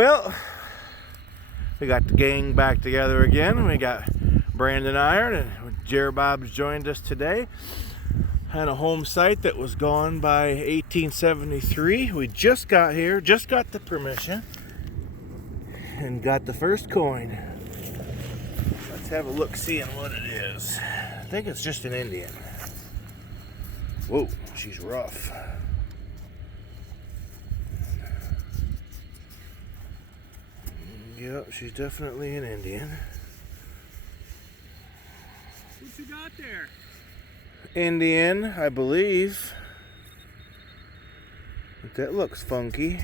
Well, we got the gang back together again. We got Brandon Iron and Jerry Bob's joined us today. Had a home site that was gone by 1873. We just got here, just got the permission, and got the first coin. Let's have a look, seeing what it is. I think it's just an Indian. Whoa, she's rough. Yep, she's definitely an Indian. What you got there? Indian, I believe. But that looks funky.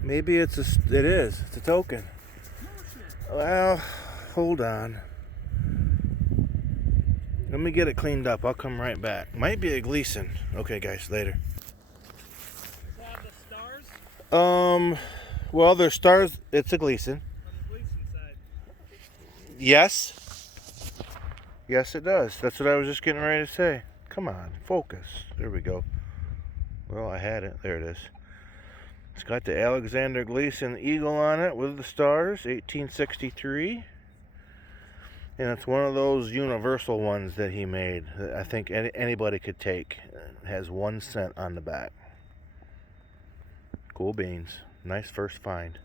Maybe it is. It's a token. No shit. Well, hold on. Let me get it cleaned up. I'll come right back. Might be a Gleason. Okay, guys, later. Does it have the stars? Well, there's stars. It's a Gleason. On the Gleason side. Yes. Yes, it does. That's what I was just getting ready to say. Come on, focus. There we go. Well, I had it. There it is. It's got the Alexander Gleason eagle on it with the stars, 1863. And it's one of those universal ones that he made that I think anybody could take. It has 1 cent on the back. Cool beans. Nice first find.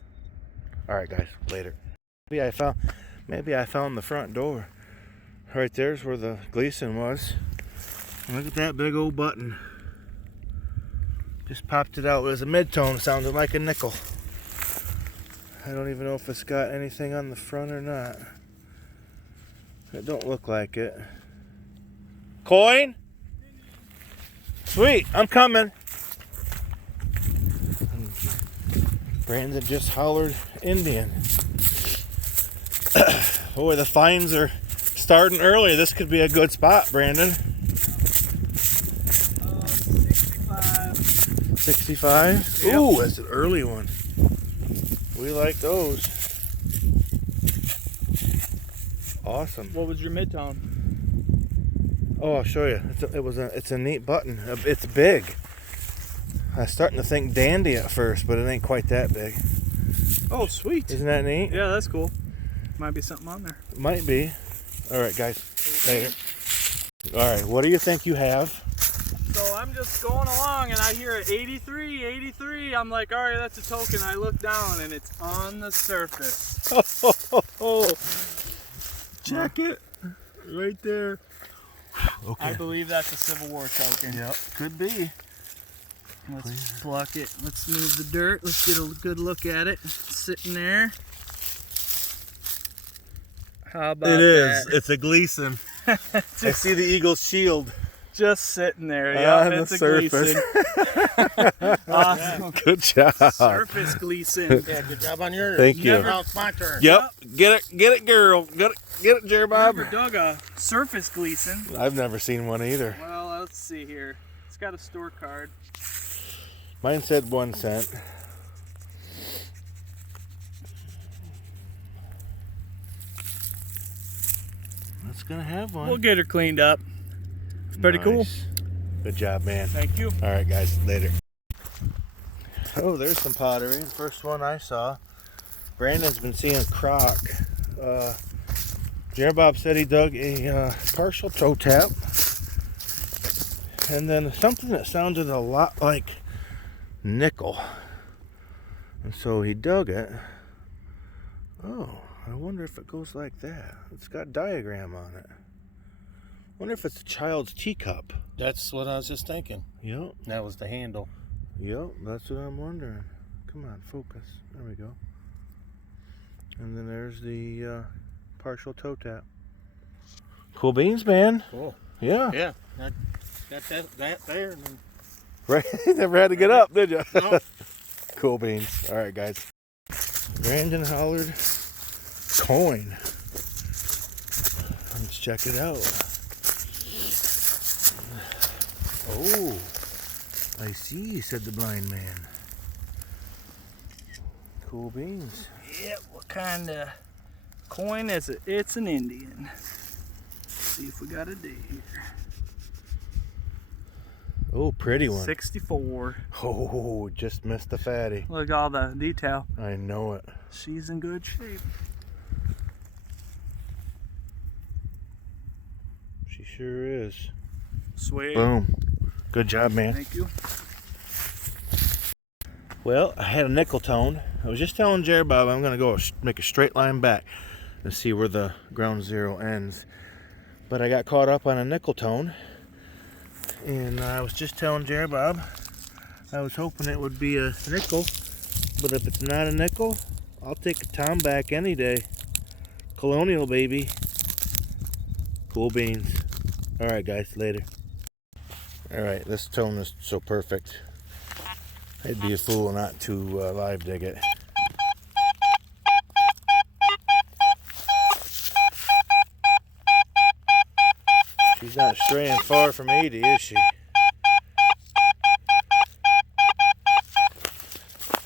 Alright guys, later. Maybe I found the front door. Right there's where the Gleason was. Look at that big old button. Just popped it out. It was a mid-tone, sounded like a nickel. I don't even know if it's got anything on the front or not. It don't look like it. Coin? Sweet, I'm coming. Brandon just hollered Indian. Boy, the finds are starting early. This could be a good spot, Brandon. 65. 65? Yep. Ooh, that's an early one. We like those. Awesome. What was your mid-tone? Oh, I'll show you. It's a neat button. It's big. I was starting to think dandy at first, but it ain't quite that big. Oh, sweet. Isn't that neat? Yeah, that's cool. Might be something on there. Might be. All right, guys. Later. All right, what do you think you have? So I'm just going along and I hear it 83, 83. I'm like, all right, that's a token. I look down and it's on the surface. Check it. Right there. Okay. I believe that's a Civil War token. Yep, could be. Let's pluck it. Let's move the dirt. Let's get a good look at it. It's sitting there. How about It is. that? It's a Gleason. I see the eagle's shield. Just sitting there. Yeah, on it's the a surface. Gleason. Awesome. Good job. Surface Gleason. Yeah, good job on yours. Thank you. Now it's my turn. Yep. Get it, girl. Get it, Jerry Bob. Never dug a surface Gleason. I've never seen one either. Well, let's see here. It's got a store card. Mine said 1 cent. That's gonna have one. We'll get her cleaned up. It's pretty cool. Nice. Good job, man. Thank you. All right, guys. Later. Oh, there's some pottery. First one I saw. Brandon's been seeing crock. Jerry Bob said he dug a partial toe tap. And then something that sounded a lot like nickel. And so he dug it. Oh, I wonder if it goes like that. It's got a diagram on it. Wonder if it's a child's teacup. That's what I was just thinking. Yep. That was the handle. Yep, that's what I'm wondering. Come on, focus. There we go. And then there's the partial toe tap. Cool beans, man. Cool. Yeah. Yeah. I got that there. And then... Right? Never had to get up, did you? No. Cool beans. All right, guys. Brandon hollered coin. Let's check it out. Oh, I see, said the blind man. Cool beans. Yeah, what kind of coin is it? It's an Indian. Let's see if we got a date here. Oh, pretty one. 64. Oh, just missed the fatty. Look at all the detail. I know it. She's in good shape. She sure is. Sweet. Boom. Good job, man. Thank you. Well, I had a nickel tone. I was just telling Jerry Bob I'm going to go make a straight line back and see where the ground zero ends. But I got caught up on a nickel tone. And I was just telling Jerry Bob I was hoping it would be a nickel. But if it's not a nickel, I'll take a tom back any day. Colonial, baby. Cool beans. Alright, guys. Later. Alright, this tone is so perfect. I'd be a fool not to live dig it. She's not straying far from 80, is she?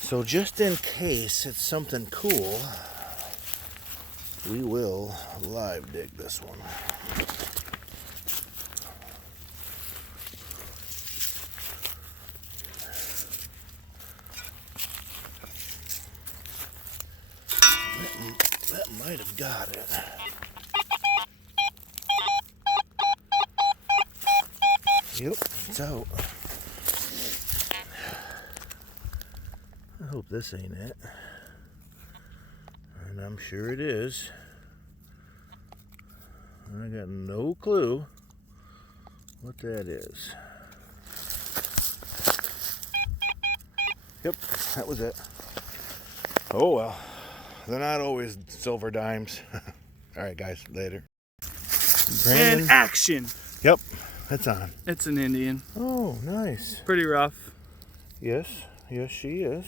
So just in case it's something cool, we will live dig this one. That might have got it. Yep, it's out. I hope this ain't it. And I'm sure it is. I got no clue what that is. Yep, that was it. Oh well. They're not always silver dimes. Alright guys, later. And action. Yep, it's on. It's an Indian. Oh, nice. Pretty rough. Yes, yes she is.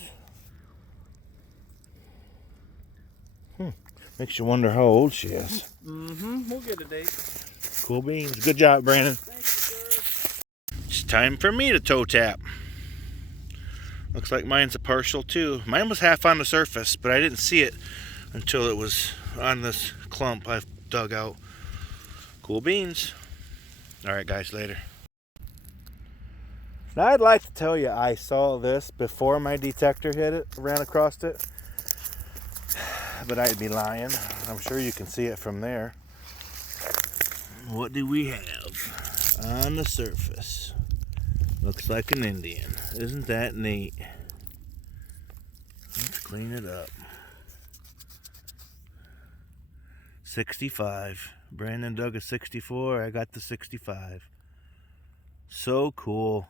Makes you wonder how old she is. Mm-hmm, we'll get a date. Cool beans. Good job, Brandon. Thank you, sir. It's time for me to toe tap. Looks like mine's a partial too. Mine was half on the surface, but I didn't see it until it was on this clump I've dug out. Cool beans. Alright guys, later. Now I'd like to tell you I saw this before my detector hit it, ran across it. But I'd be lying. I'm sure you can see it from there. What do we have on the surface? Looks like an Indian. Isn't that neat? Let's clean it up. 65. Brandon dug a 64. I got the 65. So cool.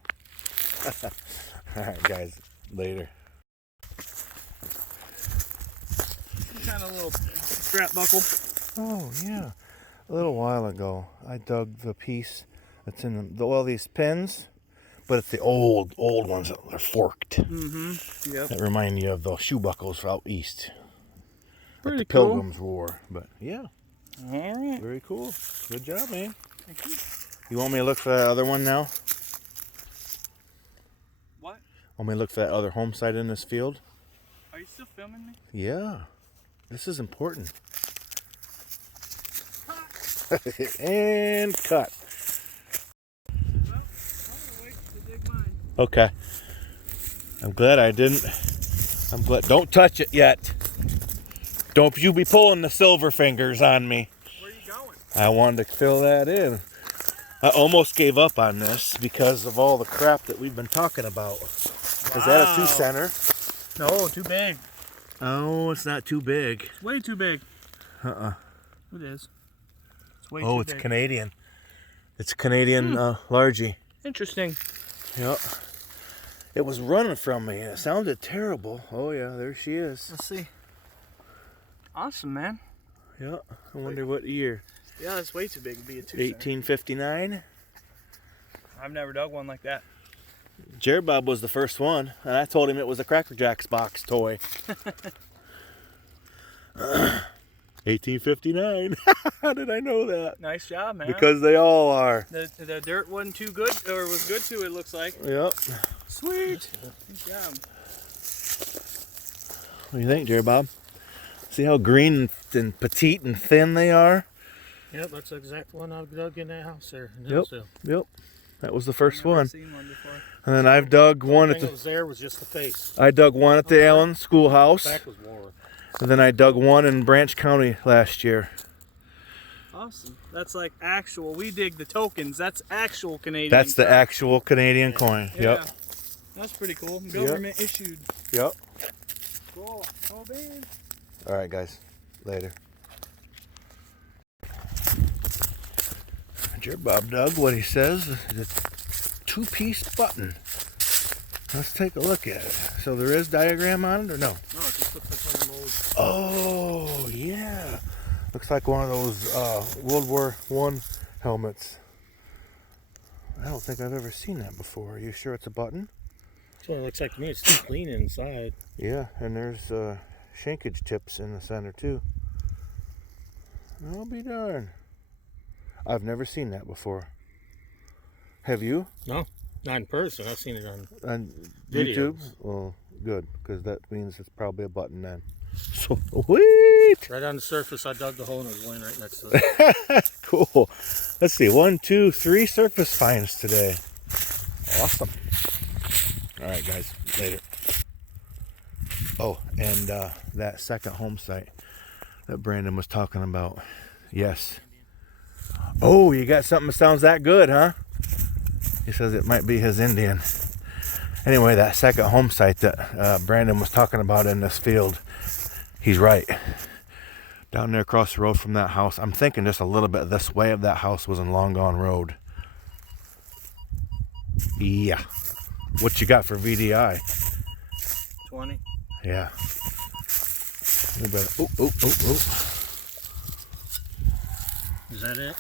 Alright guys, later. Kind of little strap buckle. Oh yeah. A little while ago I dug the piece that's in all these pins. But it's the old ones that are forked. Mm-hmm. Yep. That remind you of the shoe buckles out east. Pretty that the cool. Pilgrims wore. But yeah. All right. Very cool. Good job, man. Thank you. You want me to look for that other one now? What? Want me to look for that other home site in this field? Are you still filming me? Yeah. This is important. And cut. Well, I'll wait to dig mine. Okay. I'm glad I didn't. I'm glad. Don't touch it yet. Don't you be pulling the silver fingers on me. Where are you going? I wanted to fill that in. I almost gave up on this because of all the crap that we've been talking about. Is that a 2-center? No, too big. Oh, it's not too big. It's way too big. Uh-uh. It is. It's way Oh, too it's big. Canadian. It's Canadian largie. Interesting. Yep. It was running from me and it sounded terrible. Oh yeah, there she is. Let's see. Awesome, man. Yep. I wonder what year. Yeah, it's way too big to be a 2-center. 1859. I've never dug one like that. Jared Bob was the first one, and I told him it was a Cracker Jacks box toy. 1859. How did I know that? Nice job, man. Because they all are. The dirt wasn't too good, or was good too, it looks like. Yep. Sweet. Good job. What do you think, Jared Bob? See how green and petite and thin they are? Yep, that's the exact one I dug in that house there in Yep. Hillsdale. Yep. That was the first I've never one. seen one before. And then I've dug one at Thing that the. was there was just the face. I dug one at the Allen Schoolhouse, Back was lower. and then I dug one in Branch County last year. Awesome. That's like actual. We dig the tokens. That's actual Canadian. That's the coin. actual Canadian coin. Yeah. Yep. That's pretty cool. Government issued. Yep. Cool. Oh, man. All right, guys. Later. Dear Bob dug what he says is a two-piece button. Let's take a look at it. So there is diagram on it or no? No, it just looks like one of those. Oh, yeah. Looks like one of those World War I helmets. I don't think I've ever seen that before. Are you sure it's a button? That's what it looks like to me. It's too clean inside. Yeah, and there's shankage tips in the center too. I'll be darned. I've never seen that before. Have you? No, not in person. I've seen it on YouTube? videos. Well, good, because that means it's probably a button then. Sweet! Right on the surface, I dug the hole and it was laying right next to it. Cool. Let's see. 1, 2, 3 surface finds today. Awesome. All right, guys. Later. Oh, and that second home site that Brandon was talking about. Yes. Oh, you got something that sounds that good, huh? He says it might be his Indian. Anyway, that second home site that Brandon was talking about in this field, he's right. Down there across the road from that house, I'm thinking just a little bit this way of that house was in Long Gone Road. Yeah. What you got for VDI? 20. Yeah. You better. Oh. Is that it?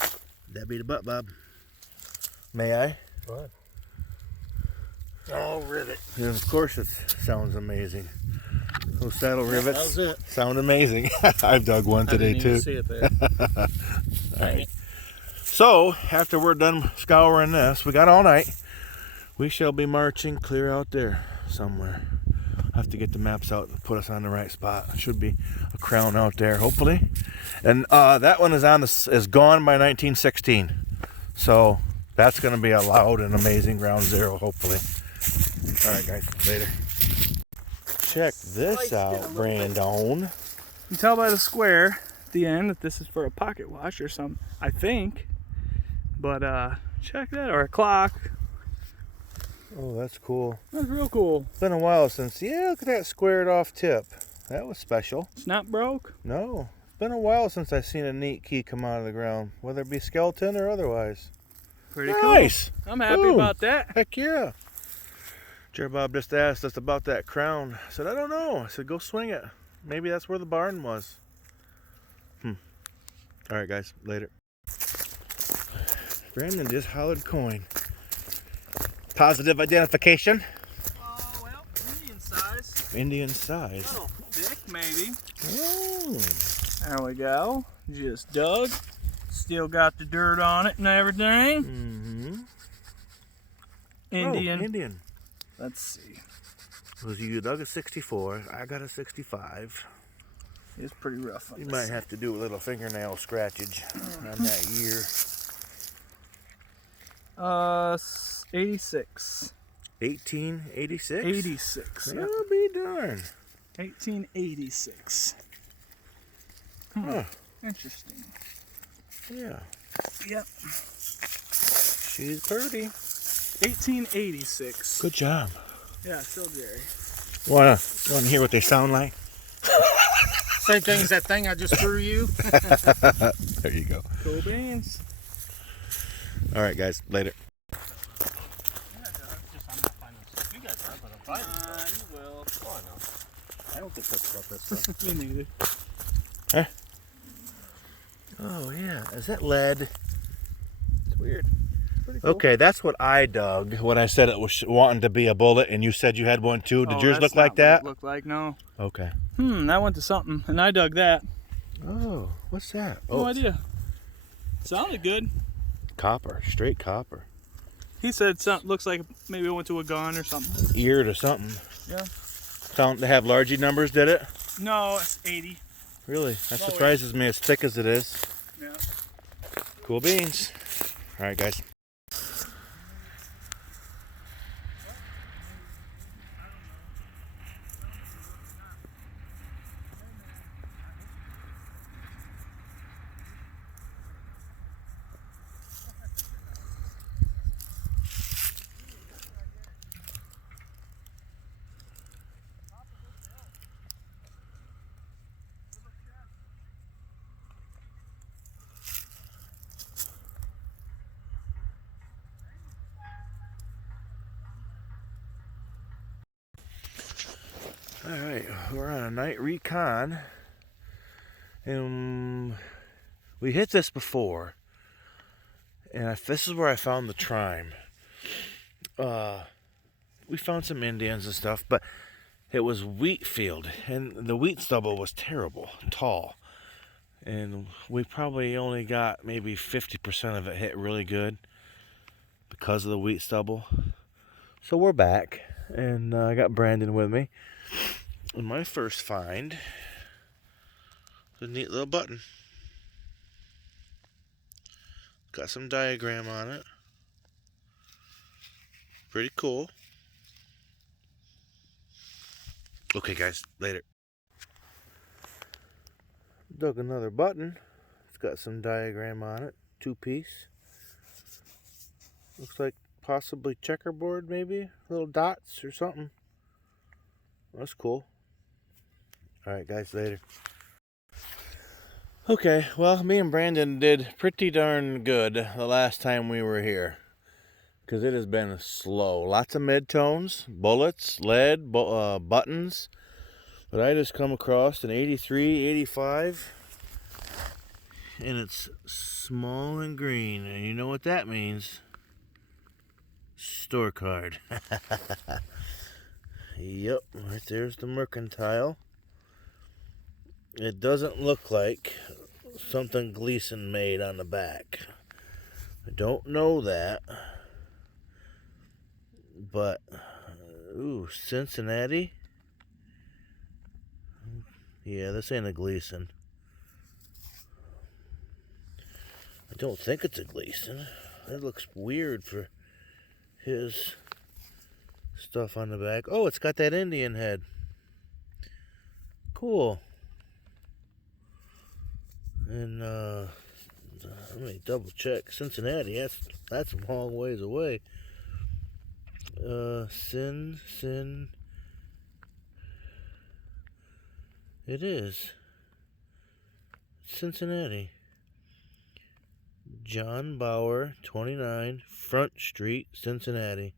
That'd be the butt, Bob. May I? Go ahead. Oh, rivet. Yeah, of course it sounds amazing. Those saddle rivets That was it. sound amazing. I've dug one today I didn't too. even see it there. All right. So after we're done scouring this, we got all night. We shall be marching clear out there somewhere. I have to get the maps out and put us on the right spot. Should be a crown out there, hopefully. And that one is is gone by 1916. So that's going to be a loud and amazing ground zero, hopefully. All right, guys. Later. Check this out, Brandon. You can tell by the square at the end that this is for a pocket watch or something, I think. But check that, or a clock. Oh, that's cool. That's real cool. It's been a while since, yeah, look at that squared off tip. That was special. It's not broke. No, it's been a while since I've seen a neat key come out of the ground, whether it be skeleton or otherwise. Pretty Nice. cool. I'm happy Boom. about that. Heck yeah. Jerry Bob just asked us about that crown. I said, I don't know. I said, go swing it. Maybe that's where the barn was. All right, guys. Later. Brandon just hollered coin. Positive identification. Oh, well, Indian size. Indian size. A little thick, maybe. Oh. There we go. Just dug. Still got the dirt on it and everything. Mm-hmm. Indian. Oh, Indian. Let's see. Well, you dug a 64. I got a 65. It's pretty rough on You this. might have to do a little fingernail scratchage on that year. 86. 1886? 86. Yep. I'll be darned. 1886. Huh. Interesting. Yeah. Yep. She's pretty. 1886. Good job. Yeah, still Jerry. Wanna hear what they sound like? Same thing as that thing I just threw you. There you go. Cool beans. All right, guys. Later. You guys are, but I'm finding stuff. You will. Oh, I know. I don't think that's about this stuff. Me neither. Huh? Oh, yeah. Is that lead? It's weird. Pretty cool. Okay, that's what I dug when I said it was wanting to be a bullet, and you said you had one too. Did yours look like that? Look like no. Okay. That went to something, and I dug that. Oh, what's that? No idea. Sounded good. Copper, straight copper. He said something looks like maybe it went to a gun or something. Ear to something. Yeah. Sound they have largy numbers, did it? No, it's 80. Really? That Low surprises me as thick as it is. Yeah. Cool beans. All right, guys. Alright, we're on a night recon. And we hit this before. And this is where I found the trime. We found some Indians and stuff, but it was wheat field. And the wheat stubble was terrible, tall. And we probably only got maybe 50% of it hit really good because of the wheat stubble. So we're back, and I got Brandon with me. And my first find is a neat little button. Got some diagram on it. Pretty cool. Okay, guys, later. Dug another button. It's got some diagram on it. 2-piece. Looks like possibly checkerboard, maybe? Little dots or something. That's cool. Alright, guys, later. Okay, well, me and Brandon did pretty darn good the last time we were here. Because it has been slow. Lots of mid-tones, bullets, lead, buttons. But I just come across an 83, 85. And it's small and green. And you know what that means? Store card. Yep, right there's the mercantile. It doesn't look like something Gleason made on the back. I don't know that. But, ooh, Cincinnati? Yeah, this ain't a Gleason. I don't think it's a Gleason. That looks weird for his stuff on the back. Oh, it's got that Indian head. Cool. And let me double check. Cincinnati, that's a long ways away. It is Cincinnati. John Bauer, 29 Front Street, Cincinnati.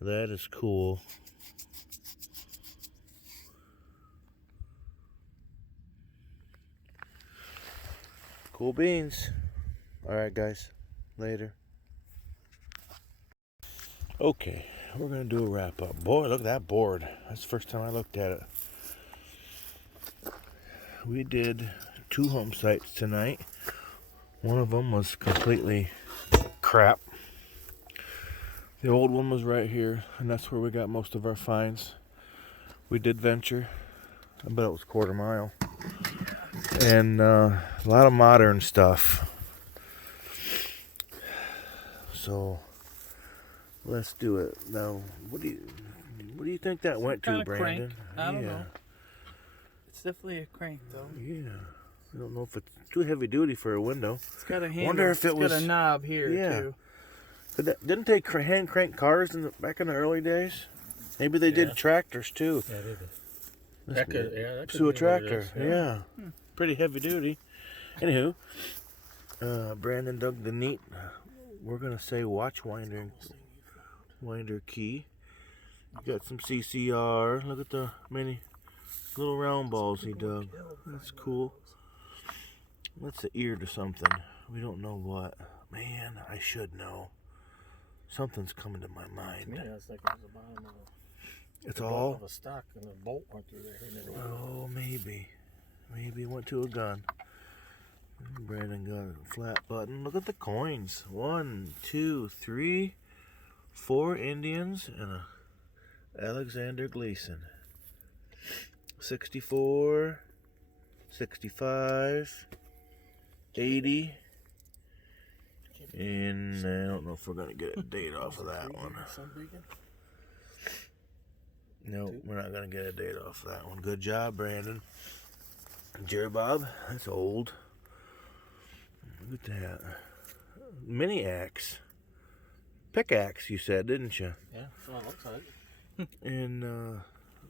That is cool. Cool beans. Alright, guys. Later. Okay, we're going to do a wrap up. Boy, look at that board. That's the first time I looked at it. We did 2 home sites tonight. One of them was completely crap. The old one was right here, and that's where we got most of our finds. We did venture. I bet it was 1/4 mile. And a lot of modern stuff. So let's do it. Now, what do you think that went to, Brandon? Crank. I don't know. It's definitely a crank, though. Yeah. I don't know if it's too heavy duty for a window. It's got a handle. Wonder if it was got a knob here, too. Didn't they hand crank cars back in the early days? Maybe they did tractors too. Yeah, they did. That could to a be tractor. what it is, Yeah. Pretty heavy duty. Anywho, Brandon dug the neat. We're gonna say watch winder key. You got some CCR. Look at the many little round balls he dug. That's cool. That's the ear to something. We don't know what. Man, I should know. Something's coming to my mind. Yeah, it's like it was the bottom of It's all of a stock and a bolt went through there. Oh, maybe. Maybe it went to a gun. Brandon got a flat button. Look at the coins. 1, 2, 3, 4 Indians and a Alexander Gleason. 64, 65, 80, and I don't know if we're gonna get a date off of that one. No, we're not gonna get a date off of that one. Good job, Brandon. Jerry Bob, that's old. Look at that. Mini axe. Pickaxe, you said, didn't you? Yeah, that's what it looks like. And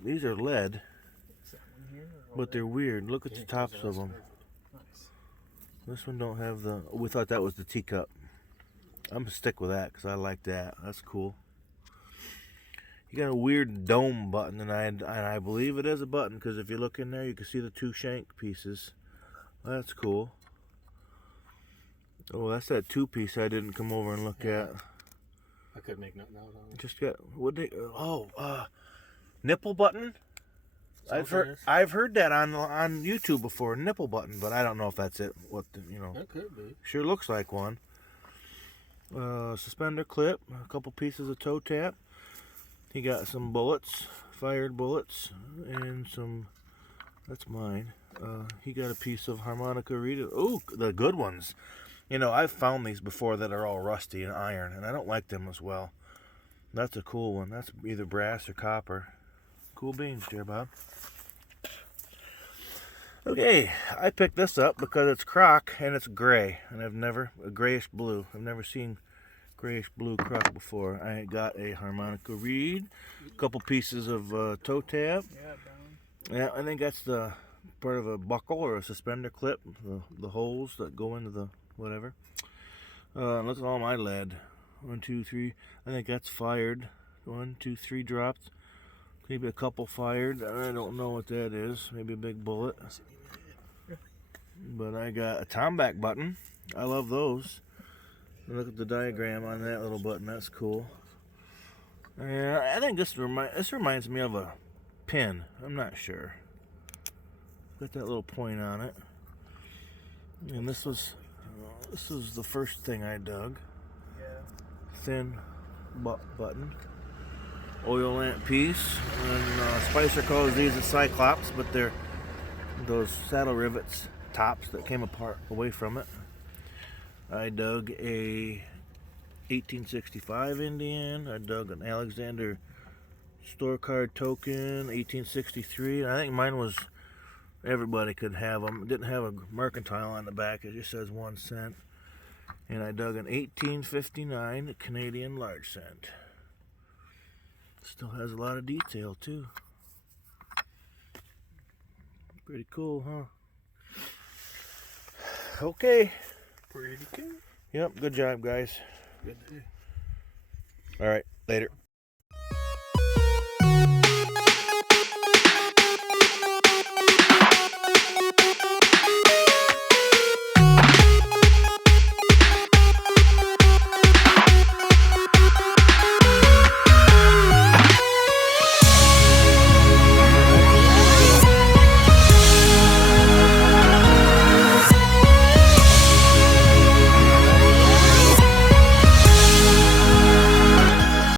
these are lead, but they're weird. Look at the tops of them. Nice. This one don't have the... We thought that was the teacup. I'm going to stick with that because I like that. That's cool. You got a weird dome button, and I believe it is a button, because if you look in there, you can see the 2 shank pieces. That's cool. Oh, that's that 2-piece I didn't come over and look at. I couldn't make nothing out on it. Just got nipple button. I've heard that on YouTube before, nipple button, but I don't know if that's it. That could be. Sure looks like one. Suspender clip, a couple pieces of toe tap. He got some bullets, fired bullets, and some. That's mine. He got a piece of harmonica reed. Oh, the good ones. I've found these before that are all rusty and iron, and I don't like them as well. That's a cool one. That's either brass or copper. Cool beans, dear Bob. Okay, I picked this up because it's croc and it's gray, and a grayish blue. I've never seen grayish blue croc before. I got a harmonica reed, a couple pieces of toe tap. Yeah, I think that's the part of a buckle or a suspender clip, the holes that go into the whatever. Look at all my lead. 1, 2, 3. I think that's fired. 1, 2, 3 drops. Maybe a couple fired. I don't know what that is. Maybe a big bullet. But I got a tomback button. I love those. Look at the diagram on that little button. That's cool. I think this reminds me of a pin. I'm not sure. Got that little point on it. And this was the first thing I dug. Yeah. Thin button. Oil lamp piece. And Spicer calls these a cyclops, but they're those saddle rivets tops that came apart away from it. I dug a 1865 Indian. I dug an Alexander store card token, 1863. I think mine was, everybody could have them. It didn't have a mercantile on the back. It just says 1 cent. And I dug an 1859 Canadian large cent. Still has a lot of detail too. Pretty cool, huh? Okay. Pretty cool. Yep, good job, guys. Good day. All right, later.